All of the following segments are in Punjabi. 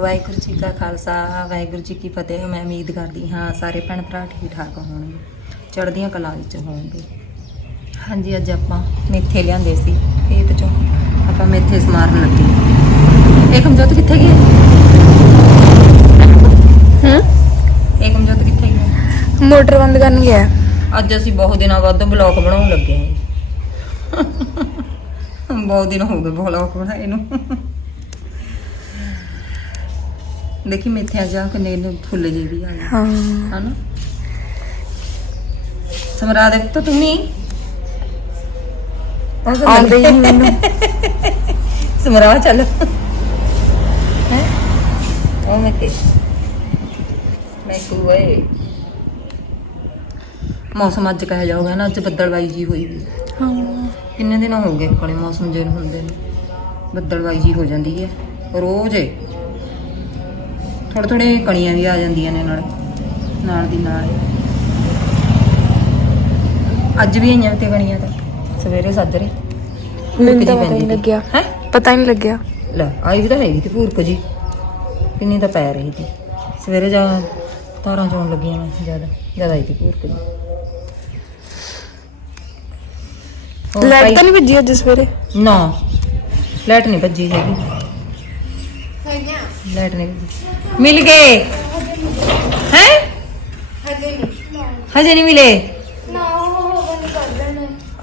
ਵਾਹਿਗੁਰੂ ਜੀ ਕਾ ਖਾਲਸਾ ਵਾਹਿਗੁਰੂ ਜੀ ਕੀ ਫਤਿਹ। ਮੈਂ ਉਮੀਦ ਕਰਦੀ ਹਾਂ ਸਾਰੇ ਭੈਣ ਭਰਾ ਠੀਕ ਠਾਕ ਹੋਣਗੇ ਚੜ੍ਹਦੀਆਂ ਕਲਾ ਵਿੱਚ ਹੋਣਗੇ। ਹਾਂਜੀ ਅੱਜ ਆਪਾਂ ਮੇਥੇ ਲਿਆਂਦੇ ਸੀ ਖੇਤ ਚੋਂ। ਆਪਾਂ ਮੇਥੇ ਸਮਾਰਨ ਲੱਗੇ। ਏਕਮ ਜੋਤ ਕਿੱਥੇ ਗਈ? ਹੂੰ? ਏਕਮ ਜੋਤ ਕਿੱਥੇ ਗਈ? ਮੋਟਰ ਬੰਦ ਕਰਨ ਗਿਆ। ਅੱਜ ਅਸੀਂ ਬਹੁਤ ਦਿਨਾਂ ਬਾਅਦ ਬਲੌਗ ਬਣਾਉਣ ਲੱਗੇ ਹਾਂ ਬਹੁਤ ਦਿਨ ਹੋ ਗਏ ਬਲੌਗ ਬਣਾਏ ਨੂੰ। ਦੇਖੀ ਮੇਥਿਆਂ ਜਾ ਕਿੰਨੇ ਨੇ ਫੁੱਲ ਜੇ ਵੀ ਆ ਗਏ। ਹਾਂ। ਹਨਾ? ਸਮਰਾ ਦੇ ਤਾਂ ਤੂੰ ਨਹੀਂ ਉਹ ਆਉਂਦੇ ਹੀ ਮੈਨੂੰ। ਸਮਰਾ ਚੱਲ। ਹੈ? ਉਹ ਮੈਂ ਕੇ ਮੈਂ ਕੋਈ ਮੌਸਮ ਅੱਜ ਕਹਿ ਜਾਊਗਾ ਨਾ? ਅੱਜ ਬੱਦਲਵਾਈ ਜੀ ਹੋਈ ਵੀ। ਹਾਂ। ਕਿੰਨੇ ਦਿਨ ਹੋ ਗਏ? ਕੋਲੇ ਮੌਸਮ ਜੇ ਨੂੰ ਹੁੰਦੇ ਨੇ। ਬੱਦਲਵਾਈ ਜੀ ਹੋ ਜਾਂਦੀ ਹੈ। ਰੋਜ਼ ਥੋੜੇ ਥੋੜੇ ਕਣੀਆਂ ਵੀ ਆ ਜਾਂਦੀਆਂ ਨੇ ਨਾਲ ਨਾਲ ਦੀ ਨਾਲ। ਅੱਜ ਵੀ ਆਈਆਂ ਤੇ ਕਣੀਆਂ ਤਾਂ ਸਵੇਰੇ ਸੱਜਰੇ ਮੈਨੂੰ ਤਾਂ ਪਤਾ ਹੀ ਨਹੀਂ ਲੱਗਿਆ। ਹੈ? ਪਤਾ ਹੀ ਨਹੀਂ ਲੱਗਿਆ। ਲੈ ਆਈ ਵੀ ਤਾਂ ਹੈਗੀ ਤੇ ਭੂਰਕ ਜੀ ਕਿੰਨੀ ਤਾਂ ਪੈ ਰਹੀ ਸੀ ਸਵੇਰੇ ਜਾ ਤਾਰਾਂ ਚੋਣ ਲੱਗੀਆਂ ਮੈਂ ਜ਼ਿਆਦਾ ਜ਼ਿਆਦਾ ਆਈ ਸੀ ਭੂਰਕ ਜੀ ਲਾਈਟ? ਤਾਂ ਨਹੀਂ ਵੱਜੀ ਅੱਜ ਸਵੇਰੇ। ਨਾ ਲਾਈਟ ਨਹੀਂ ਭੱਜੀ ਹੈਗੀ। ਲਾਈਟ ਨਹੀਂ ਭੱਜੀ ਮਿਲ ਗਏ ਹੈ ਹਜੇ ਨਹੀਂ ਮਿਲੇ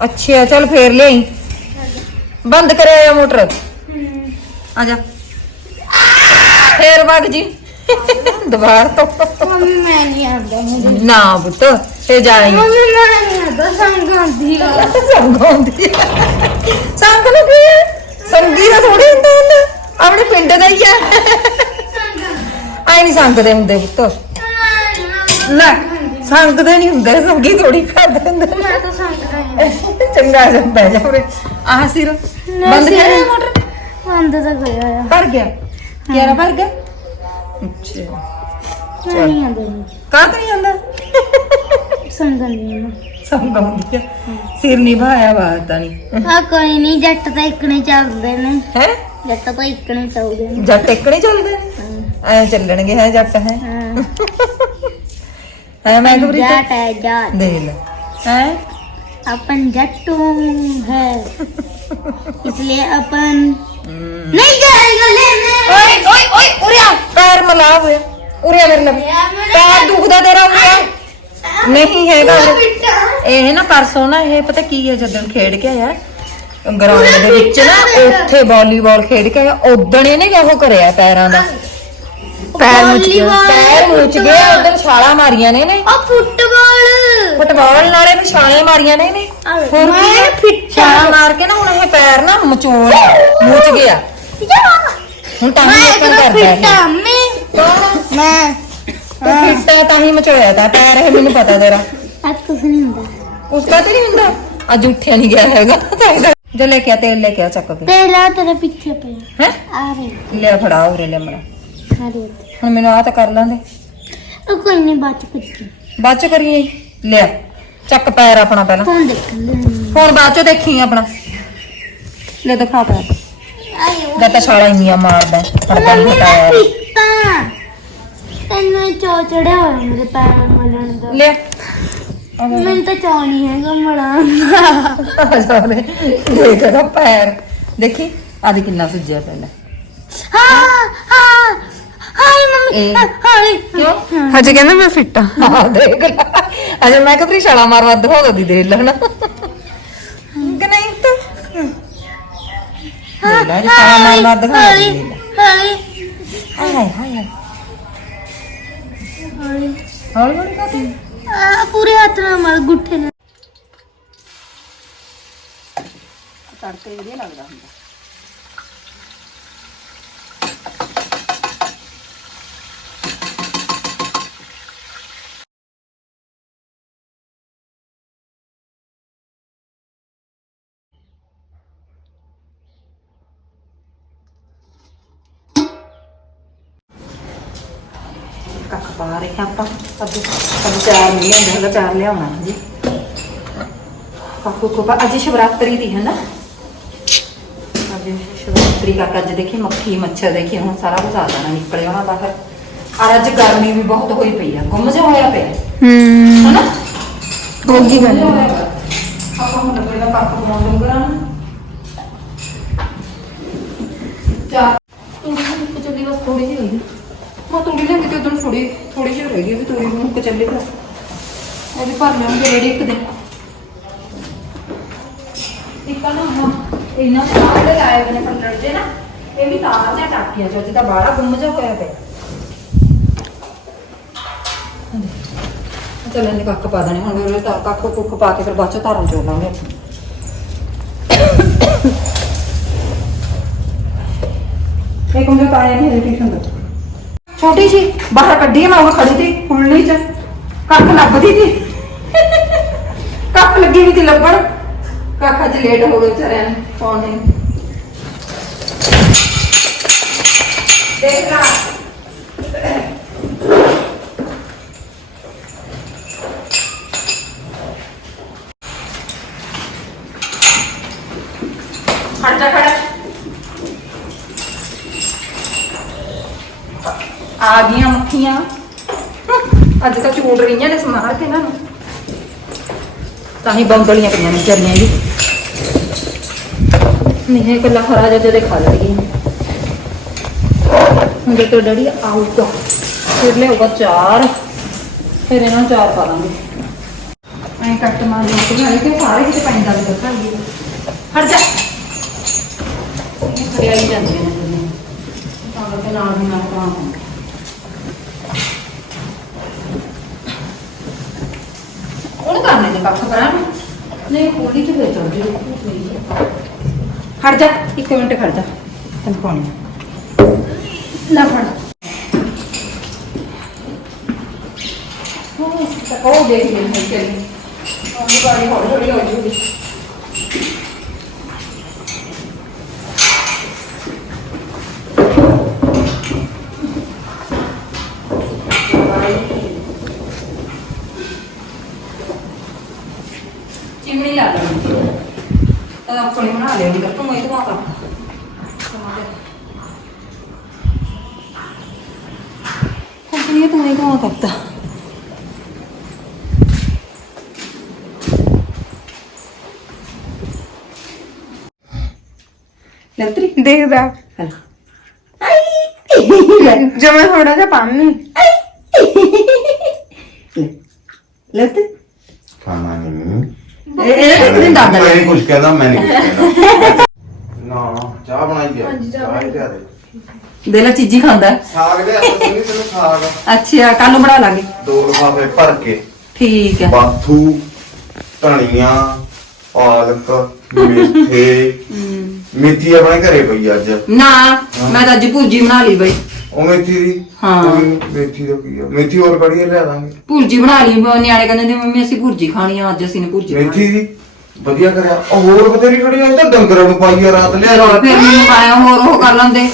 ਅੱਛਾ ਚੱਲ ਫੇਰ ਲਿਆਈ ਬੰਦ ਕਰਿਆ ਆ ਮੋਟਰ ਆ ਜਾ ਫੇਰ ਵਗ ਜੀ ਦੁਬਾਰ ਤੋਂ ਮੰਮੀ ਮੈਂ ਨਹੀਂ ਆਉਂਦਾ ਮੈਨੂੰ ਨਾ ਪੁੱਤ ਨਹੀਂ ਆ ਹੈ ਨੂੰ ਹੈ ਆਪਣੇ ਪਿੰਡ ਦਾ ਹੀ ਹੈ। ਆਈ ਨਹੀਂ ਸੰਗਦੇ ਹੁੰਦੇ ਪੁੱਤ। ਲੈ ਸੰਗਦੇ ਨਹੀਂ ਹੁੰਦੇ ਸੰਗੀ ਥੋੜੀ ਕਰਦੇ ਹੁੰਦੇ ਨੇ। ਮੈਂ ਤਾਂ ਸੰਗ ਰਹੀ ਚੰਗਾ ਜਾ ਬਹਿ ਜਾ ਉਰੇ। ਆਹ ਸਿਰ ਬੰਦ ਕਰ। ਮੋਟਰ। ਬੰਦ ਤਾਂ ਗਿਆ ਆ ਭਰ ਗਿਆ। ਕਿਹੜਾ ਭਰ ਗਿਆ? ਅੱਛਾ। ਮੈਂ ਨਹੀਂ ਆਉਂਦਾ। ਕਾਹ ਤੋਂ ਨਹੀਂ ਨਹੀਂ ਆਉਂਦੀ ਹੈ ਸਿਰ ਨਿਭਾਇਆ ਬਾਤ ਨਹੀਂ ਆ ਕੋਈ ਨਹੀਂ ਜੱਟ ਤਾਂ ਇਕਣੇ ਚੱਲਦੇ ਨੇ। ਹੈ? ਜੱਟ ਤਾਂ ਇਕਣੇ ਚੱਲਦੇ ਨੇ ਜੱਟ ਇੱਕਣੇ ਚੱਲਦੇ ਨੇ ਐ ਚੱਲਣਗੇ ਹੈ ਜੱਟ ਹੈ ਹਾਂ ਹੈ ਮੈਂ ਕਬਰੀ ਜੱਟ ਹੈ ਜੱਟ ਦੇਖ ਲੈ ਹੈ अपन जट्टू है इसलिए अपन नहीं जाएगा लेने ਓਏ ਓਏ ਓਏ ਉਰਿਆ ਪੈਰ ਮਲਾ ਹੋਇਆ ਉਰਿਆ ਮੇਰੇ ਨਾਲ ਪੈਰ ਦੁਖਦਾ ਤੇਰਾ ਉਰਿਆ ਨਹੀਂ ਹੈਗਾ ਉਰੇ। ਇਹ ਨਾ ਪਰਸੋਂ ਨਾ ਇਹ ਪਤਾ ਕੀ ਹੈ ਜਦੋਂ ਖੇਡ ਕੇ ਆਇਆ ਗਰਾਊਂਡ ਦੇ ਵਿੱਚ ਨਾ ਉੱਥੇ ਵਾਲੀਬਾਲ ਖੇਡ ਕੇ ਆਇਆ ਉਦਣ ਕਿਹੋ ਕਰਿਆ ਪੈਰਾਂ ਦਾ। ਪੈਰ ਮੁੱਚ ਗਿਆ ਪੈਰ ਮੁੱਚ ਗਿਆ ਉਦੋਂ ਛਾਲਾ ਮਾਰੀਆਂ ਨੇ ਨੇ ਉਹ ਫੁੱਟਬਾਲ। ਫੁੱਟਬਾਲ ਨਾਲੇ ਵੀ ਮਾਰੀਆਂ ਨੇ ਨੇ ਹੋਰ ਕੀ ਹੈ? ਛਾਲਾ ਮਾਰ ਕੇ ਨਾ ਹੁਣ ਇਹ ਪੈਰ ਨਾ ਮਚੋੜ ਮੁੱਚ ਗਿਆ। ਹੁਣ ਤਾਂ ਹੀ ਕਰਦਾ ਹੈ ਮੈਂ ਮੈਂ ਤੂੰ ਤਾਂ ਹੀ ਮਚੋਇਆ ਤਾਂ ਪੈਰ ਇਹ ਮੈਨੂੰ ਪਤਾ ਤੇਰਾ। ਅੱਜ ਕੁਝ ਨਹੀਂ ਹੁੰਦਾ। ਉਸ ਕਾ ਤੇ ਨਹੀਂ ਹੁੰਦਾ। ਅੱਜ ਉੱਠਿਆ ਨਹੀਂ ਗਿਆ ਹੈਗਾ। ਤਾਂ ਇਹਦਾ ਜੇ ਲੈ ਕੇ ਆ ਤੇਲ ਲੈ ਕੇ ਆ ਚੱਕ ਕੇ। ਪਹਿਲਾਂ ਤੇਰੇ ਪਿੱਛੇ ਪਿਆ। ਹੈ? ਆ ਲੈ ਫੜਾ ਉਰੇ ਲੈ ਮੜਾ। ਆ ਮੈਨੂੰ ਆ ਤਾਂ ਕਰ ਲਾਂਦੇ। ਉਹ ਕੋਈ ਨਹੀਂ ਬਾਤ ਕੀਤੀ ਬਾਅਦ ਕਰੀਏ। ਲੈ ਚੱਕ ਪੈਰ ਆਪਣਾ ਪਹਿਲਾਂ। ਫੋਨ ਦੇਖ ਲੈਣੀ ਹੁਣ ਬਾਅਦ ਚ ਦੇਖੀ ਆਪਣਾ। ਲੈ ਦਿਖਾ ਪੈਰ। ਆਇਓ ਦਾ ਤਾਂ ਸਾਲਾ ਇੰਨੀਆਂ ਮਾਰਦਾ ਪਰ ਬੰਦ ਮੰਮੀ ਮੈਂ ਤੈਨੂੰ ਚੋ ਚੜਿਆ ਹੋਇਆ ਮੇਰੇ ਪੈਰ ਮਲਣ ਦਾ। ਲੈ। ਮੈਨੂੰ ਤਾਂ ਚੋ ਨਹੀਂ ਹੈਗਾ ਮਲਾਂ ਜਾ ਲੈ ਦੇਖ ਇਹਦਾ ਪੈਰ। ਦੇਖੀ ਆਦੀ ਕਿੰਨਾ ਸੁੱਜਿਆ ਪਹਿਲਾਂ ਹਾਂ ਹਾਂ ਹਾਏ ਮੰਮੀ ਇਹ- ਹਾਏ ਕਿਉਂ? ਹਜੇ ਕਹਿੰਦਾ ਮੈਂ ਫਿੱਟ ਆ। ਹਾਂ ਦੇਖ ਲੈ। ਅਜੇ ਮੈਂ ਕਤਰੀ ਛਾਲਾ ਮਾਰ ਵੱਧ ਹੋ ਗਈ ਦੇਖ ਲੈਣਾ ਕਿ ਨਹੀਂ ਤੂੰ? ਹਾਂ ਲੈ ਜੇ ਛਾਲਾ ਮਾਰ ਵੱਧ ਹੋ ਹਾਏ ਗਈ ਹਾਏ। ਹਾਏ ਹਾਏ ਹਾਏ। ਹਾਏ ਹੌਲੀ ਹੌਲੀ ਕਾਤੇ ਆ ਪੂਰੇ ਹੱਥ ਨਾਲ ਮਾਰ ਗੁੱਠੇ ਨਾਲ ਤੜਕੇ ਵਧੀਆ ਲੱਗਦਾ ਹੁੰਦਾ। ਪਾ ਰਹੇ ਹਾਂ ਆਪਾਂ ਅੱਜ ਸਾਨੂੰ ਚਾਰ ਨਹੀਂ ਲਿਆਉਂਦਾ ਹੈਗਾ ਚਾਰ ਲਿਆਉਣਾ ਜੀ ਕਾਕੂ ਕੋ ਅੱਜ ਸ਼ਿਵਰਾਤਰੀ ਦੀ ਹੈ ਨਾ ਅੱਜ ਸ਼ਿਵਰਾਤਰੀ ਸੰਤਰੀ ਕਾਕਾ ਅੱਜ ਦੇਖੀ ਮੱਖੀ ਮੱਛਰ ਦੇਖੀ ਹੁਣ ਸਾਰਾ ਕੁਝ ਆ ਜਾਣਾ ਨਿਕਲ ਜਾਣਾ ਬਾਹਰ ਔਰ ਅੱਜ ਗਰਮੀ ਵੀ ਬਹੁਤ ਹੋਈ ਪਈ ਆ ਗੁੰਮ ਜਿਹਾ ਹੋਇਆ ਪਿਆ ਹੂੰ ਹਨਾ ਹੋ ਗਈ ਗੱਲ ਆਪਾਂ ਹੁਣ ਲੱਗੇ ਦਾ ਕੱਪ ਬਣਾਉਣ ਨੂੰ ਕਰਾਂ ਚਾਹ ਤੂੜੀ ਮੁੱਕ ਚੱਲੀ ਬਸ ਥੋੜੀ ਜਿਹੀ ਹੋਈ ਮੈਂ ਤੂੜੀ ਲੈਂਦੀ ਤੇ ਉਦੋਂ ਥੋੜੀ ਥੋੜੀ ਜਿਹੀ ਰਹਿ ਗਈ ਵੀ ਤੂੜੀ ਮੁੱਕ ਚੱਲੀ ਬਸ ਉਹਦੀ ਭਰ ਲਿਆਂਗੇ ਰੇੜੀ ਇੱਕ ਦਿਨ। ਇੱਕ ਨਾ ਹਾਂ ਇਹਨਾਂ ਸਾਹ ਦੇ ਆਏ ਬਨੇ ਪੱਲੜ ਜੇ ਨਾ, ਇਹ ਵੀ ਤਾਰ ਜਾਂ ਟਾਕੀਆਂ ਚੋਂ ਜਿੱਦਾਂ ਬਾੜਾ ਗੁੰਮ ਜਿਹਾ ਹੋਇਆ ਪਿਆ। ਚੱਲ ਇਹਨੇ ਕੱਖ ਪਾ ਦੇਣੇ, ਹੁਣ ਉਹਦੇ ਤਾਂ ਕੱਖ ਪਾ ਕੇ ਫਿਰ ਬਾਅਦ ਚ ਧਾਰਾਂ ਚੋਂ ਲਾਂਗੇ ਇਹ ਕੁੰਡੇ ਪਾਇਆ ਨਹੀਂ ਹਜੇ ਟਿਊਸ਼ਨ ਦਾ ਛੋਟੀ ਜੀ, ਬਾਹਰ ਕੱਢੀ ਮੈਂ ਉਹ ਖੜੀ ਸੀ ਫੁੱਲਣੀ ਚ ਕੱਖ ਲੱਭਦੀ ਤੀ। ਕੱਖ ਲੱਗੀ ਵੀ ਤੀ ਲੱਭਣ। ਕੱਖ ਅੱਜ ਲੇਟ ਹੋ ਗਏ ਵਿਚਾਰਿਆਂ ਨੂੰ ਪਾਉਣ ਦੇਖ ਲਾ ਖੜ ਜਾ ਖੜ ਆ ਗਈਆਂ ਮੱਖੀਆਂ ਅੱਜ ਤਾਂ ਚੂੜ ਰਹੀਆਂ ਨੇ ਸਮਾਰ ਕੇ ਇਹਨਾਂ ਨੂੰ। ਤਾਂ ਹੀ ਬੰਦਲੀਆਂ ਪਈਆਂ ਨੇ ਚਰਨੀਆਂ ਜੀ। ਨਹੀਂ ਇਹ ਕੱਲਾ ਖਰਾ ਜਿਹਾ ਜਿਹਦੇ ਖਾ ਲੜਗੀ ਹੁਣ ਜੇ ਤੋਂ ਡੈਡੀ ਫਿਰ ਲਿਆਊਗਾ ਚਾਰ। ਫਿਰ ਇਹਨਾਂ ਨੂੰ ਚਾਰ ਪਾ ਲਾਂਗੇ ਐਂ ਕੱਟ ਮਾਰ ਲਓ ਕਿ ਹਾਲੇ ਕਿ ਸਾਰੇ ਕਿਤੇ ਪੈਂਦਾ ਵੀ ਦੱਸਾਂ ਹਟ ਜਾ। ਖੜਿਆ ਹੀ ਜਾਂਦੇ ਨੇ ਤਾਂ ਕਰਕੇ ਨਾਲ ਦੀ ਨਾਲ ਪਾਉਣਾ ਦੇ ਕੱਖ ਕਰਾਂ ਨਹੀਂ ਕੋਲੀ ਚ ਵੇ ਚੜ ਜੀ ਹਟ ਜਾ ਇੱਕ ਮਿੰਟ ਖੜ ਜਾ। ਤੈਨੂੰ ਪਾਉਣੀ ਆ। ਲੈ ਫੜ। ਉਹ ਤਾਂ ਦੇਖ ਮੈਂ ਚੱਲੀ ਉਹ ਬਾਰੀ ਹੌਲੀ ਹੌਲੀ ਹੋ ਜੂਗੀ ਚਿਮਣੀ ਲਾ ਲਈ ਤਾਂ ਆਪਣੀ ਬਣਾ ਲਿਆ ਨਹੀਂ ਤੂੰ ਇਹ ਤੋਂ ਕਰ ਕੰਪਨੀ ਤੂੰ ਇਹ ਤੋਂ ਕਰਤਾ ਲੱਤਰੀ ਦੇਖਦਾ ਹਲ ਨਹੀਂ ਇਹ ਇਹ ਕਿੰਨੇ ਦਾਦਾ ਮੈਂ ਨਹੀਂ ਕੁਝ ਕਹਿੰਦਾ ਮੈਂ ਨਹੀਂ ਕੁਝ ਕਹਿੰਦਾ। ਨਾ ਚਾਹ ਬਣਾਈ ਗਿਆ ਚਾਹ ਹੀ ਲਿਆ ਦੇ। ਦੇ ਲੈ ਚੀਜ਼ੀ ਖਾਂਦਾ। ਸਾਗ ਲਿਆ ਤਾਂ ਸੁਣੀ ਤੈਨੂੰ ਸਾਗ। ਅੱਛਾ ਕੱਲ ਨੂੰ ਬਣਾ ਲਾਂਗੇ। ਦੋ ਲਫਾਫੇ ਭਰ ਕੇ। ਠੀਕ ਹੈ। ਬਾਥੂ ਧਨੀਆ ਪਾਲਕ ਮੇਥੇ। ਮੇਥੀ ਆਪਣੇ ਘਰੇ ਪਈ ਅੱਜ। ਨਾ ਮੈਂ ਤਾਂ ਅੱਜ ਭੁਰਜੀ ਬਣਾ ਲਈ ਬਈ। ਉਹ ਮੇਥੀ ਦੀ। ਹਾਂ। ਨੀ, ਮੇਥੀ ਦਾ ਕੀ ਆ? ਮੇਥੀ ਹੋਰ ਕੜੀਆਂ ਲਿਆ ਦਾਂਗੇ। ਭੁਰਜੀ ਬਣਾ ਲਈ ਬ- ਨਿਆਣੇ ਕਹਿੰਦੇ ਨੇ ਮੰਮੀ ਅਸੀਂ ਭੁਰਜੀ ਖਾਣੀ ਆ ਅੱਜ ਅਸੀਂ ਨੇ ਭੁਰਜੀ ਮੇਥੀ ਦੀ? ਵਧੀਆ ਕਰਿਆ। ਉਹ ਹੋਰ ਬਥੇਰੀ ਕੜੀਆਂ ਇਹ ਤਾਂ ਡੰਗਰਾਂ ਨੂੰ ਪਾਈ ਆ ਰਾਤ ਲਿਆ। ਚਲੋ ਫਿਰ ਮੈਨੂੰ ਆਇਆ ਹੋਰ ਉਹ ਕਰ ਲੈਂਦੇ।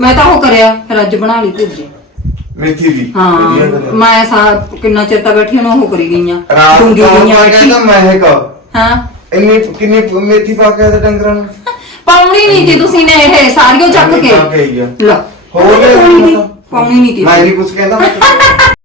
ਮੈਂ ਤਾਂ ਉਹ ਕਰਿਆ ਫਿਰ ਅੱਜ ਬਣਾ ਲਈ ਭੁਰਜੀ। ਮੇਥੀ ਦੀ। ਹਾਂ ਕਰਿਆ। ਮੈਂ ਸਾ ਕਿੰਨਾ ਚਿਰ ਤਾਂ ਬੈਠੀ ਉਹ ਕਰੀ ਗਈਆਂ ਰਾਤ ਡੂੰਗੀ ਨੂੰ ਗਈਆਂ ਮੈਂ ਕਹਿੰਦਾ ਮਹਿਕ ਹਾਂ। ਇੰਨੀ ਕਿੰਨੀ ਮੇਥੀ ਪਾ ਕੇ ਆਇਆ ਡੰਗਰਾਂ ਨੂੰ? ਪਾਉਣੀ ਨਹੀਂ ਸੀ ਤੁਸੀਂ ਨੇ ਇਹ ਸਾਰੀਆਂ ਚੱਕ ਕੇ। ਪਾ ਕੇ ਆਈ ਆ। ਲੋ ਹੋਰ ਪਾਉਣੀ ਨਹੀਂ। ਪਾਉਣੀ ਨਹੀਂ ਸੀ ਮੈਂ ਨਹੀਂ ਕੁਝ ਕਹਿੰਦਾ ਮੈਂ